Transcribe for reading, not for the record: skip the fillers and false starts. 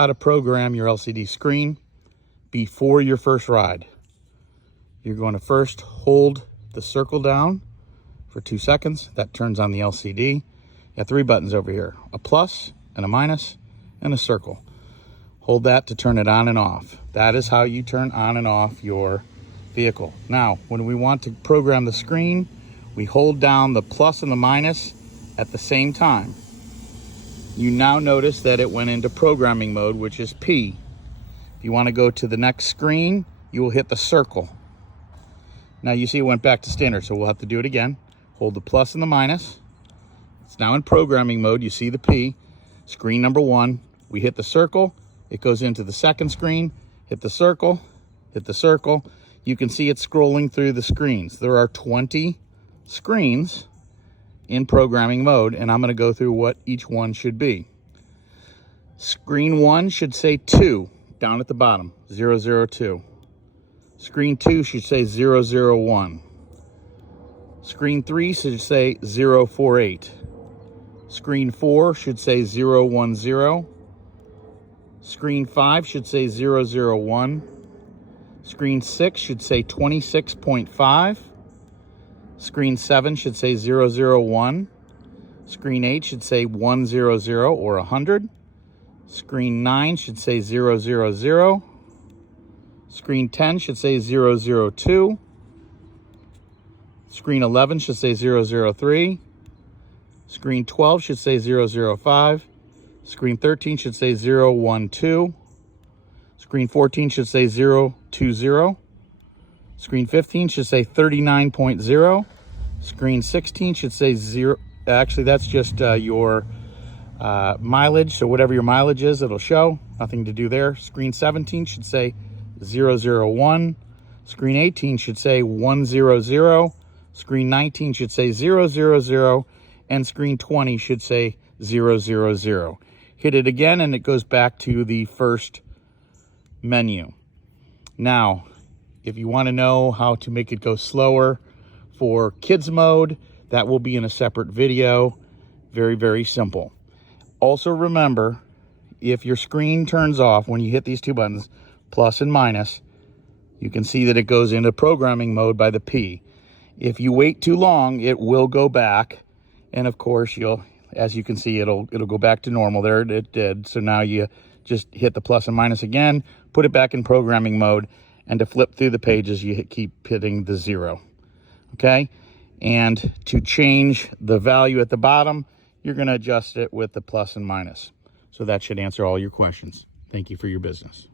how to program your LCD screen before your first ride. You're going to first hold the circle down for 2 seconds. That turns on the LCD. You got 3 buttons over here, a plus and a minus and a circle. Hold that to turn it on and off. That is how you turn on and off your vehicle. Now, when we want to program the screen, we hold down the plus and the minus at the same time. You now notice that it went into programming mode, which is P. If you want to go to the next screen, you will hit the circle. Now you see it went back to standard, so we'll have to do it again. Hold the plus and the minus. It's now in programming mode. You see the P. Screen number 1. We hit the circle. It goes into the second screen. Hit the circle. Hit the circle. You can see it scrolling through the screens. There are 20 screens in programming mode, and I'm going to go through what each one should be. Screen 1 should say 2 down at the bottom, 002. Screen 2 should say 001. Screen 3 should say 048. Screen 4 should say 010. Screen 5 should say 001. Screen 6 should say 26.5. Screen 7 should say 001. Screen 8 should say 100 or 100. Screen 9 should say 000. Screen 10 should say 002. Screen 11 should say 003. Screen 12 should say 005. Screen 13 should say 012. Screen 14 should say 020. Screen 15 should say 39.0. Screen 16 should say 0. Actually, that's just your mileage. So whatever your mileage is, it'll show. Nothing to do there. Screen 17 should say 001. Screen 18 should say 100. Screen 19 should say 000. And screen 20 should say 000. Hit it again and it goes back to the first menu. Now, if you want to know how to make it go slower for kids mode, that will be in a separate video. Very, very simple. Also remember, if your screen turns off when you hit these 2 buttons, plus and minus, you can see that it goes into programming mode by the P. If you wait too long, it will go back. And of course, as you can see, it'll go back to normal. There it did. So now you just hit the plus and minus again, put it back in programming mode, and to flip through the pages, you keep hitting the 0. Okay? And to change the value at the bottom, you're going to adjust it with the plus and minus. So that should answer all your questions. Thank you for your business.